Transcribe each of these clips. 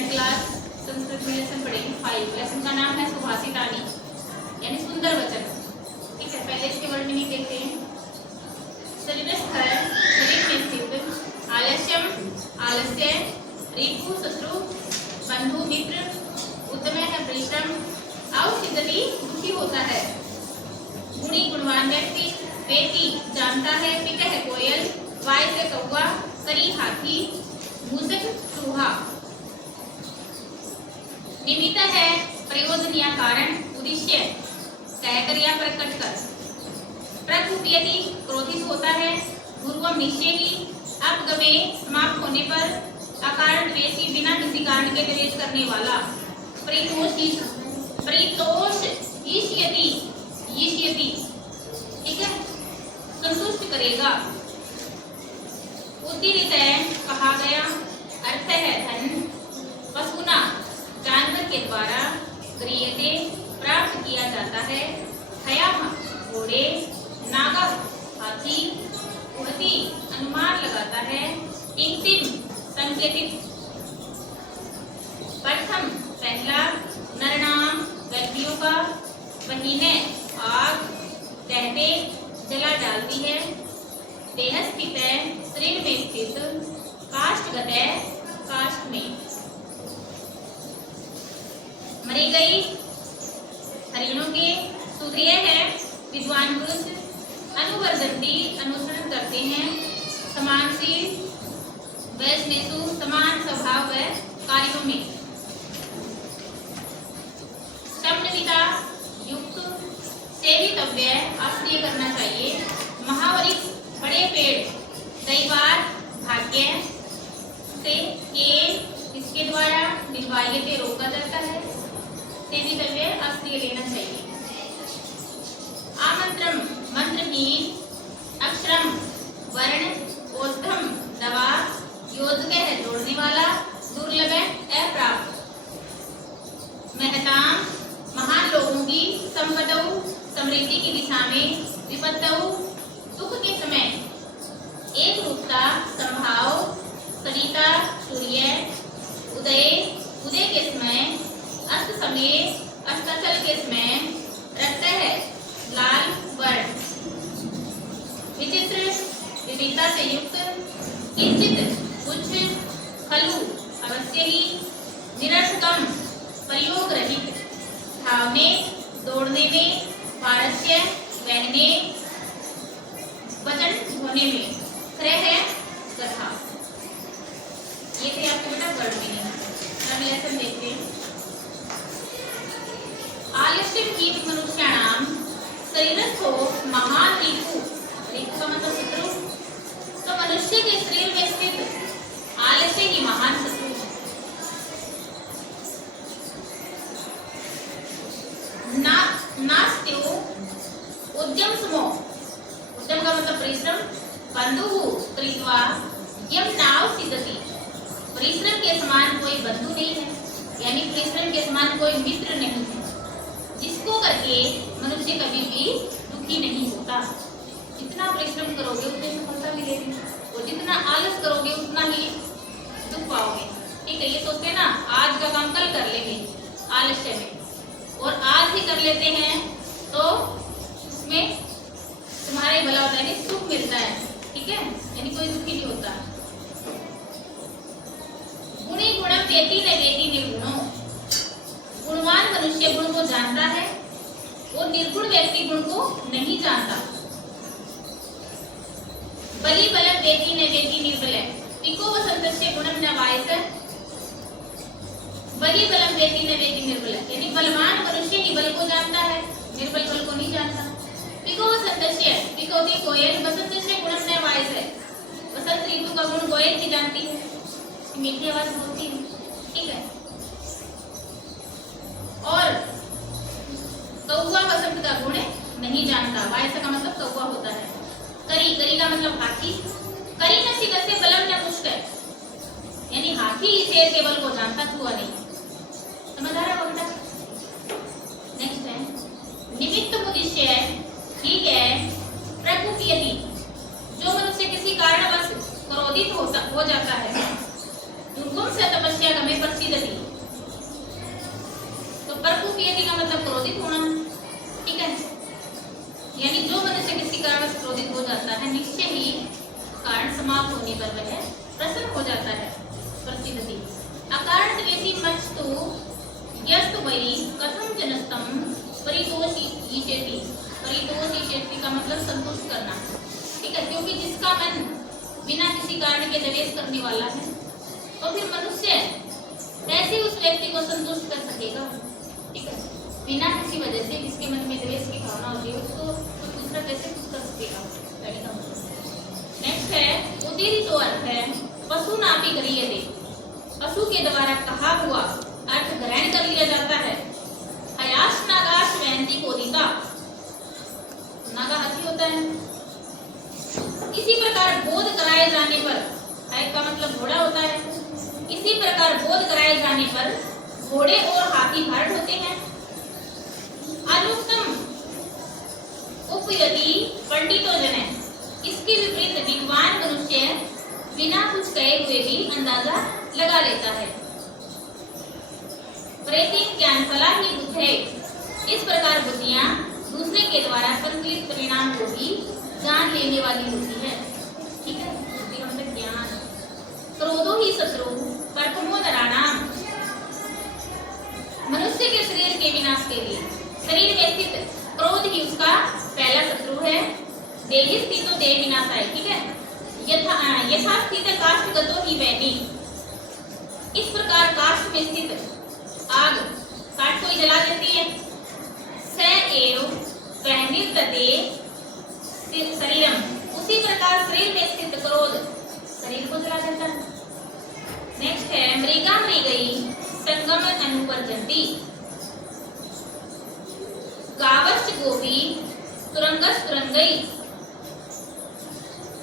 10th class Sanskrit में lesson पढ़ेंगे 5। Lesson का नाम है सुभाषितानी यानी सुंदर वचन। ठीक है, पहले इसके वर्ड मीनिंग देखते हैं। शरीरस्थ शरीर में स्थित, आलस्यम आलस्य, रिपु शत्रु, बंधु मित्र, उद्यम है परिश्रम, औषधि दुखी होता है। गुणी गुणवान व्यक्ति, बेटी जानता है, पिक है कोयल, वाय से कौवा, करी हाथी, मूषक चूहा। निमित्त है प्रयोजन या कारण, उद्देश्य कहकर या प्रकट कर। प्रकुप्यति क्रोधित होता है, पूर्वम निश्चय ही, अपगमे समाप्त होने पर, अकारण द्वेषी बिना किसी कारण के द्वेष करने वाला। परितोष ईष्यति ईष्यति, ठीक है, संतुष्ट करेगा। उद्दीरित कहा गया, अर्थ है धन। पशुना जानवर के द्वारा, गृह्यते प्राप्त किया जाता है। हयाम घोड़े, नागा हाथी, उहति अनुमान लगाता है। इंतिम संकेतित, प्रथम पहला, नरनाम व्यक्तियों का, महीने आग, दहते जला डालती है। देह स्थित है शरीर में स्थित, काष्ठगत है काष्ठ में। मरी गई हरिणों के, सूर्य है विद्वान पुरुष। अनुवर्धन्ति अनुसरण करते हैं। समानशील वैष्णेषु, समान स्वभाव है कार्यों में। शमनमिता युक्त, सेवितव्य आश्रय करना चाहिए। महावृक्ष बड़े पेड़, दैवार भाग्य से, इसके द्वारा निर्वाह्यते रोका जाता है। सेवितव्य आश्रय लेना चाहिए। आमंत्रम मंत्रहीन, अक्षरम वर्ण, औषधम दवा, योजक है जोड़ने वाला, दुर्लभ है अप्राप्त। महताम महान लोगों की, संपदौ समृद्धि की दिशा में, विपत्तौ दुख के समय, एक रूपता संभाव, सरिता सूर्य, उदय उदय के समय, अस्त समय अस्ताचल के समय, रक्त है लाल वर्ण। विचित्र विविधता से युक्त, किंचित कुछ, खलु अवश्य ही, निरर्थकम प्रयोग रहित, धावने दौड़ने में, पारस्य बहने, वचन होने में, क्रय है कथा। ये थे आपके बेटा वर्ड मीनिंग। अब लेसन देखते हैं। आलस्य की मनुष्याणाम शरीरस्थो महान रिपु, रिपु का मतलब शत्रु। तो मनुष्य के शरीर में स्थित आलस्य ही महान शत्रु है। नास्त्यो उद्यम समो, उद्यम का मतलब परिश्रम। बंधु कृत्वा यम नाव सिद्धति, परिश्रम के समान कोई बंधु नहीं है, यानी परिश्रम के समान कोई मित्र नहीं है, जिसको करके मनुष्य कभी भी दुखी नहीं होता। जितना परिश्रम करोगे उतनी सफलता मिलेगी, और जितना आलस करोगे उतना ही दुख पाओगे। ठीक है, ये सोचते हैं ना आज का काम कल कर लेंगे आलस्य में, और आज ही कर लेते हैं तो उसमें तुम्हारा भला होता है, सुख मिलता है। ठीक है, यानी कोई दुखी नहीं होता। गुणी गुणम वेति न वेति निर्गुणो, गुणवान मनुष्य गुण को जानता है, वो निर्गुण व्यक्ति गुण को नहीं जानता। बलि बलम वेति न वेति निर्बल, पिको वसंतस्य गुणम न वायस, बलि बलम वेति न वेति निर्बल, यानी बलवान मनुष्य ही बल को जानता है, निर्बल बल को नहीं जानता। पिको वसंतस्य, पिकोती कोयल, वसंतस्य गुणम न वायस, वसंत ऋतु का गुण कोयल ही जानती है, मीठी आवाज होती है। ठीक है, और कौवा वसंत का गुण नहीं जानता, वायस का मतलब कौवा होता है। करी, करी का मतलब हाथी, करी न सिगस्य बलम न पुष्ट, यानी हाथी शेर के बल को जानता, छुआ नहीं। समझ आ रहा है बेटा? नेक्स्ट है निमित्त उद्देश्य, ठीक है। प्रकुप्यति, जो मनुष्य किसी कारणवश क्रोधित हो जाता है, दुर्गुण से तपस्या में प्रसिद्धति, कारणवश क्रोधित हो जाता है, निश्चय ही कारण समाप्त होने पर वह प्रसन्न हो जाता है। प्रतिनिधि अकारण द्वेषी मस्तु यस्तु वै कथम जनस्तम परितोषीषेति। परितोषीषेति का मतलब संतुष्ट करना, ठीक है, क्योंकि जिसका मन बिना किसी कारण के द्वेष करने वाला है तो फिर मनुष्य कैसे उस व्यक्ति को संतुष्ट कर सकेगा, ठीक है। बिना किसी वजह से जिसके मन में द्वेष की भावना होती है उसको दूसरा कैसे खुश कर सकेगा। नेक्स्ट है उदीरितो अर्थ है पशु नापी क्रियते। पशु के द्वारा कहा हुआ अर्थ ग्रहण कर लिया जाता है। हयास नागाश वहंती कोदिता। नागा हाथी होता है। इसी प्रकार बोध कराए जाने पर, हय का मतलब घोड़ा होता है, इसी प्रकार बोध कराए जाने पर घोड़े और हाथी भारण होते हैं। अनुत्तम उपयति पंडितो जने। इसके विपरीत विद्वान मनुष्य बिना कुछ कहे हुए भी अंदाजा लगा लेता है। प्रेतिक ज्ञान फला ही बुद्धे। इस प्रकार बुद्धियां दूसरे के द्वारा संकलित परिणाम को भी जान लेने वाली होती है, ठीक है। बुद्धि मतलब ज्ञान। क्रोधो ही शत्रु प्रथमो नराणाम। मनुष्य के शरीर के विनाश के लिए शरीर में स्थित क्रोध ही उसका पहला शत्रु है। देहि स्थितो देह विनाशाय, ठीक है। यथा स्थित काष्ठगतो ही वैनी। इस प्रकार काष्ठ में स्थित आग काठ को जला देती है। स एव वह्निर्दते शरीरम। उसी प्रकार शरीर में स्थित क्रोध शरीर को जला देता है। नेक्स्ट है मृगा मृगई संगम अनुवर्जन्ति। गावश्च गोपी तुरंगस तुरंगई।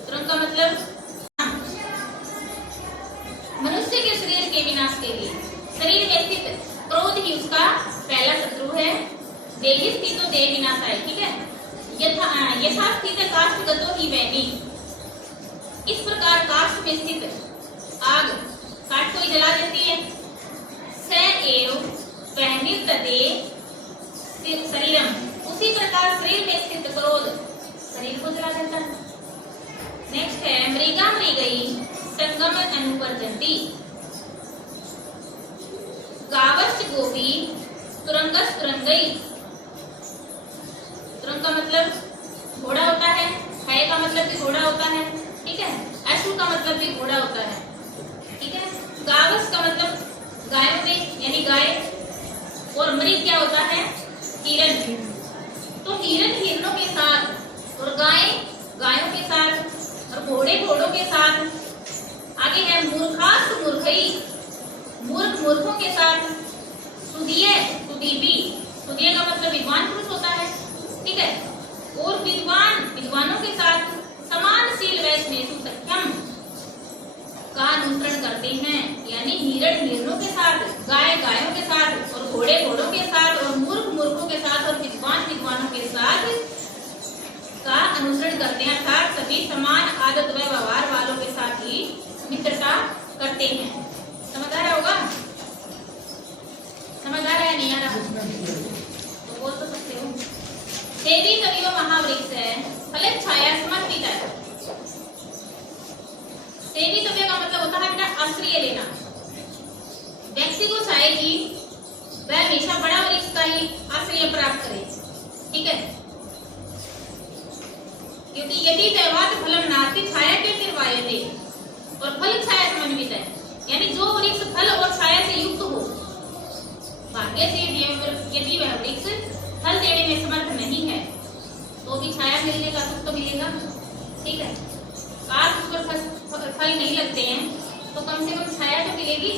तुरंग का मतलब मनुष्य के शरीर के विनाश के लिए शरीर में स्थित क्रोध ही उसका पहला शत्रु है। देहि स्थितो देह विनाशाय, ठीक है। यथा स्थित काष्ठगतो ही वैनी। इस प्रकार काष्ठ में स्थित आग काठ को जला देती है। स एव वह्निर्दते शरीरम। उसी प्रकार शरीर में स्थित क्रोध शरीर को जला देता है। नेक्स्ट है मृगा मृगई संगम अनुवर्जन्ति। गावश्च गोपी तुरंगस तुरंगई। तुरंग का मतलब घोड़ा होता है। हय का मतलब भी घोड़ा होता है, ठीक है। अश्व का मतलब भी घोड़ा होता है, ठीक है। गावस का मतलब गायों में यानी गाय, और मृग क्या होता है, हिरण। तो हिरण हिरणों के साथ और गाय गायों के साथ और घोड़े घोड़ों के साथ। आगे है मूर्खास मूर्खई। मूर्ख मूर्खों के साथ। सुदीय सुदीपी। सुदीय का मतलब विद्वान पुरुष होता है, ठीक है। और विद्वान विद्वानों के साथ। समानशील वैष्णेषु सख्यम का अनुसरण करते हैं, यानी हिरण हिरणों के साथ, गाय गायों के साथ और घोड़े घोड़ों के साथ और मूर्ख मूर्खों के साथ और विद्वान विद्वानों के साथ का अनुसरण करते हैं। अर्थात सभी समान आदत व व्यवहार वालों के साथ ही मित्रता करते हैं। समझ आ रहा होगा? समझ आ रहा है नहीं आ रहा? तो बोल तो सकते हो। देवी तवियो महावृक्ष है फल छाया समर्पित है। देवी तव्य का मतलब होता है बेटा आश्रय लेना। व्यक्ति को चाहेगी वह हमेशा बड़ा वृक्ष का ही आश्रय प्राप्त करे, ठीक है। क्योंकि यदि दैवात फलम नास्ति छाया के निर्वायते। और फल छाया समन्वित है, यानी जो वृक्ष फल और छाया से युक्त हो। भाग्य से यदि वह वृक्ष फल देने में समर्थ नहीं है तो भी छाया मिलने का सुख तो मिलेगा, ठीक है। आज उस पर फल नहीं लगते हैं तो कम से कम छाया तो मिलेगी,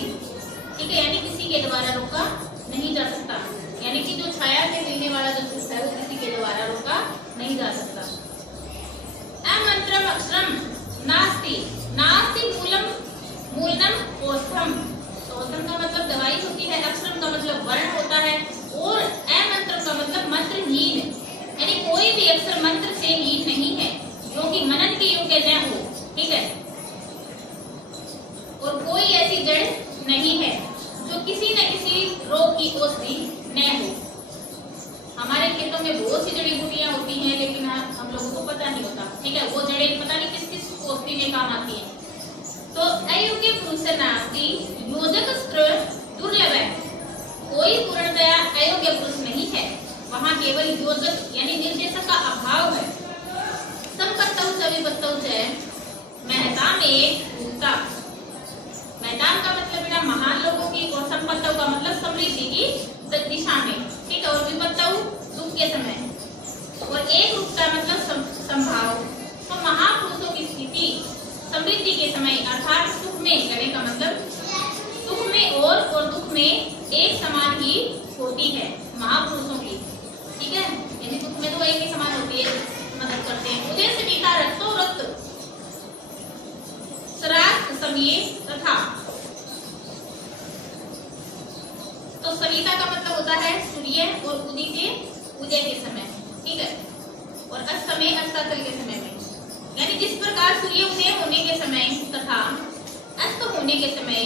ठीक है। यानी किसी के द्वारा रोका नहीं जा सकता, यानी कि जो छाया से मिलने वाला जो सुख है वो किसी के द्वारा रोका नहीं जा सकता। अमंत्रम अक्षरम नास्ति। नास्ति मूलम मूलम औषधम। औषधम का मतलब दवाई होती है, अक्षरम का मतलब वर्ण होता है, और अमंत्रम का मतलब मंत्रहीन, यानी कोई भी अक्षर मंत्र से हीन नहीं है जो कि मनन के योग्य न हो, ठीक है। और कोई ऐसी जड़ नहीं है जो किसी न किसी रोग की औषधि न हो। हमारे खेतों में बहुत सी जड़ी बूटियां होती हैं, लेकिन हम लोगों को पता नहीं होता। ठीक है, वो जड़ें पता नहीं किस किस औषधि में काम आती हैं। तो अयोग्य पुरुषनास्ति योजक स्त्र दुर्लभ है। कोई पूर्णतया अयोग्य पुरुष नहीं है, वहाँ केवल योजक यानी निर्देशक का अभाव है। संपत्तौ च विपत्तौ च महता में भूता। मैदान का मतलब बेटा महान लोगों की, और संपत्तौ का मतलब समृद्धि की दिशा में। ठीक है, और विपत्तौ दुख के समय, और एक रूपता मतलब संभाव। तो महापुरुषों की स्थिति समृद्धि के समय अर्थात सुख में, कहने का मतलब सुख में और दुख में एक समान ही होती है महापुरुषों की। ठीक है, यानी दुख में तो एक ही समान होती है, मदद करते हैं। उदय से बीता रक्तो रक्त श्राद्ध समय तथा। तो सविता का मतलब होता है सूर्य, और उदय के समय। ठीक है, और अस्तमय अस्ताचल के समय में, यानी जिस प्रकार सूर्य उदय होने के समय तथा अस्त होने के समय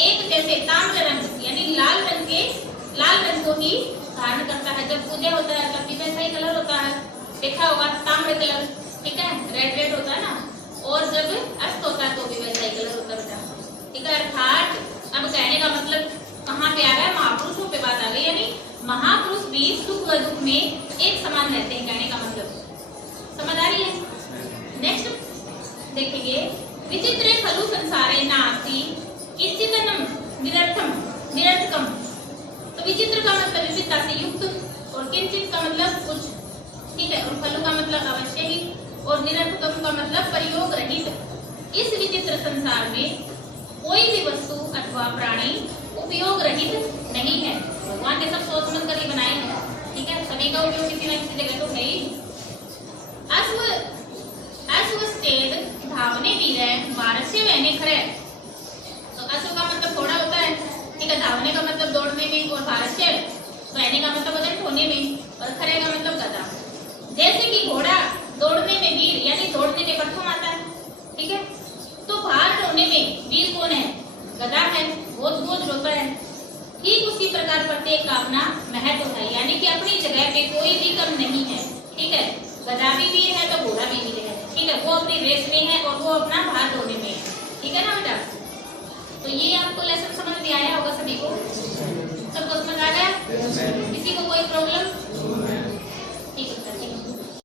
एक जैसे ताम्र रंग यानी लाल रंग को ही धारण करता है। जब उदय होता है तब भी वैसा ही कलर होता है, देखा होगा ताम्र कलर। ठीक है, रेड होता है ना, और जब अस्त होता है तो भी वैसा ही कलर होता है। ठीक है, अर्थात अब कहने का मतलब कहाँ पे आ रहा है, महापुरुषों पे बात आ गई, यानी महापुरुष भी सुख व दुख में एक समान रहते हैं, कहने का मतलब समझ आ रही है। नेक्स्ट देखेंगे, विचित्रे खलु संसारे नास्ति किंचिदनम निरर्थकम। तो विचित्र का मतलब विविधता से युक्त, और किंचित का मतलब कुछ। ठीक है, और खलु का मतलब अवश्य ही, और निरर्थकम का मतलब प्रयोग रहित। इस विचित्र संसार में कोई भी वस्तु अथवा प्राणी उपयोग रहित नहीं है। भगवान ने सब सोच समझ कर ही बनाए हैं। ठीक है, सभी का उपयोग किसी न किसी जगह तो है ही। अश्वस्तेद धावने वीर वारस्य वहने खरे। तो अश्व का मतलब घोड़ा होता है। ठीक है, धावने का मतलब दौड़ने में, और वारस्य वहने का मतलब वजन ढोने में, और खरे का मतलब गधा। जैसे कि घोड़ा दौड़ने में वीर यानी दौड़ने में प्रथम आता है। ठीक है, तो भार ढोने में वीर कौन है, गधा है, बहुत बोझ ढोता है। ठीक उसी प्रकार प्रत्येक का अपना महत्व है, यानी कि अपनी जगह पे कोई भी कम नहीं है। ठीक है, गधा भी वीर है तो घोड़ा भी वीर है। ठीक है, वो अपनी रेस में है और वो अपना भार ढोने में है। ठीक है ना बेटा, तो ये आपको लेसन समझ में आया होगा सभी को, सबको समझ आ गया, किसी को कोई प्रॉब्लम?